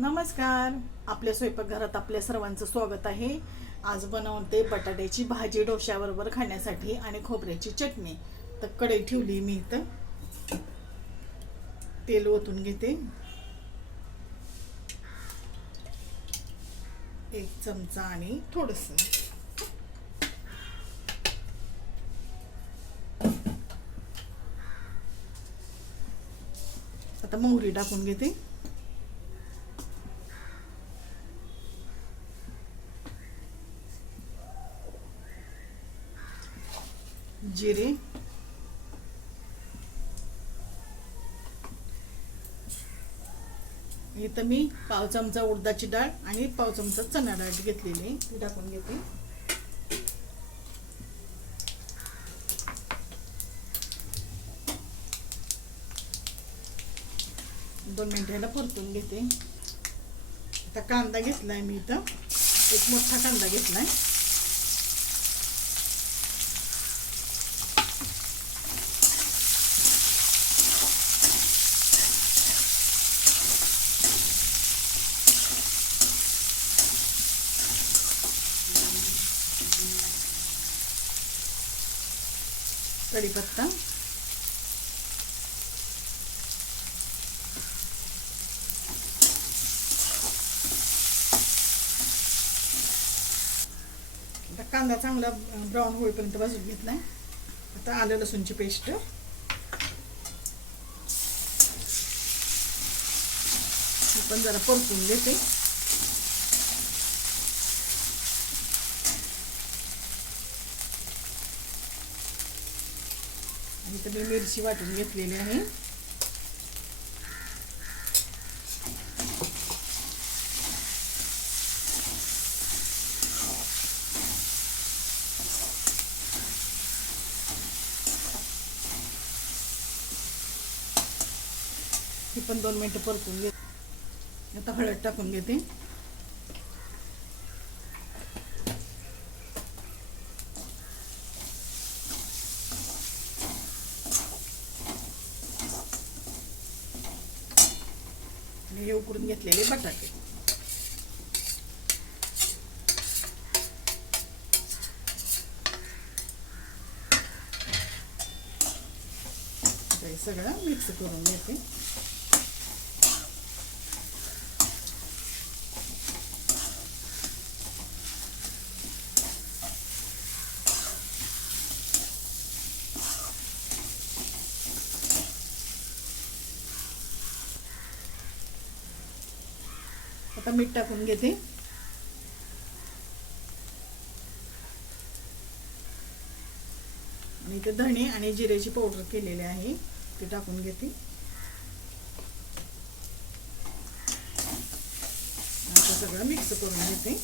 नमस्कार. आपल्या स्वयंपाकघरात आपल्या सर्वांचं स्वागत आहे. आज बनवते बटाट्याची भाजी डोश्याबरोबर खाण्यासाठी आणि खोबऱ्याची चटणी. तर कढई ठेवली मी इथं. तेल ओतून घेते. एक चमचा आणि थोडस. आता मोहरी टाकून घेते. जिरे इथं मी पाव चमचा उडदाची डाळ आणि पाव चमचा चणा डाळ घेतलेली आहे. ती टाकून घेते. दोन मिनिटाला परतून घेते. आता कांदा घेतलाय मी इथं. एक मोठा कांदा घेतलाय. कढीपत्ता. आता कांदा चांगला ब्राऊन होईपर्यंत भाजून घेतलाय. आता आलं लसूणची पेस्ट पण जरा परतून घेते. इथं मी मिरची वाटून घेतलेली आहे. दोन मिनटं परतून आता हळद टाकून हे उकडून घेतलेले बटाटे. सगळं मिक्स करून घेते. आता मीठ टाकून घेते. आणि इथे धणे आणि जिऱ्याची पावडर केलेली आहे ते टाकून घेते. आता सगळं मिक्स करून घेते.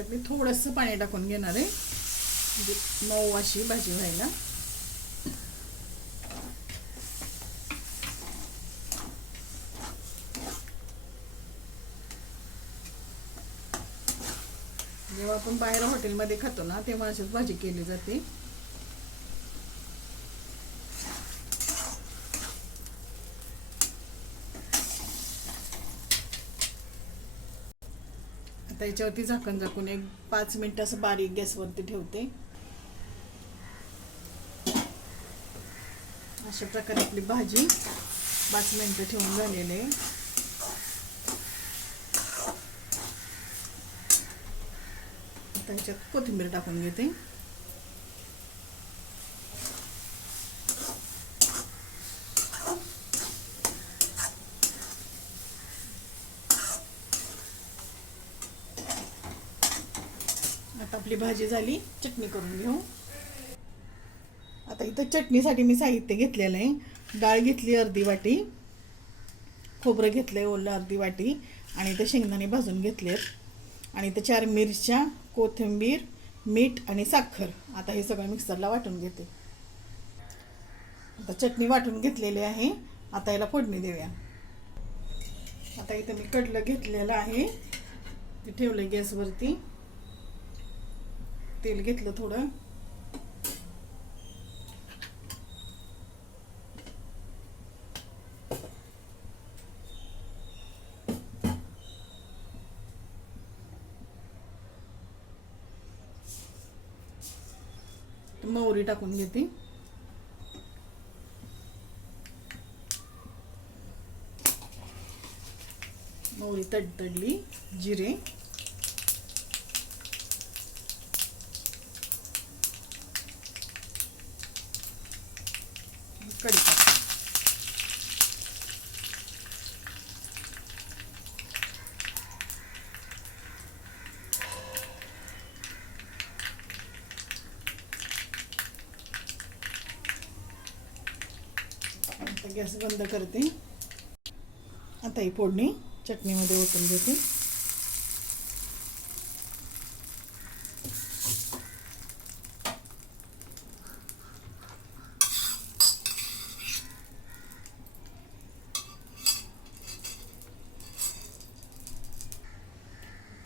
याच्यात मी थोडंसं पाणी टाकून घेणार आहे. म्हणजे मऊ अशी भाजी व्हायला. जेव्हा आपण बाहेर हॉटेलमध्ये खातो ना तेव्हा अशीच भाजी केली जाते. आता याच्यावरती झाकण झाकून एक पाच मिनटं असं बारीक गॅसवरती ठेवते. अशा प्रकारे आपली भाजी पाच मिनिटं ठेवून झालेली आहे. आता ह्याच्यात कोथिंबीर टाकून घेते आता आपली भाजी झाली चटणी करून घेऊ. आता इथं चटणीसाठी मी साहित्य घेतलेलं आहे. डाळ घेतली अर्धी वाटी खोबरं घेतलं आहे ओलं अर्धी वाटी आणि इथं शेंगदाणे भाजून घेतलेत. आणि इथं चार मिरच्या कोथिंबीर मीठ आणि साखर. आता हे सगळं मिक्सरला वाटून घेते. आता चटणी वाटून घेतलेली आहे. आता याला फोडणी देऊया. आता इथं मी कडलं घेतलेलं आहे. ते ठेवलं गॅसवरती. तेल घेतलं थोडं. मोहरी टाकून घेते. मोहरी तडतडली जिरे. कढीपत्ता. आता गॅस बंद करते. आता ही फोडणी चटणीमध्ये ओतून देते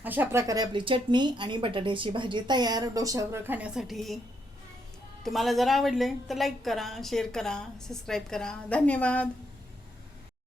अशा प्रकारे आपली चटणी आणि बटाट्याची भाजी तयार डोश्यावर खाण्यासाठी. तुम्हाला जर आवडले तर लाईक करा शेअर करा सबस्क्राईब करा. धन्यवाद.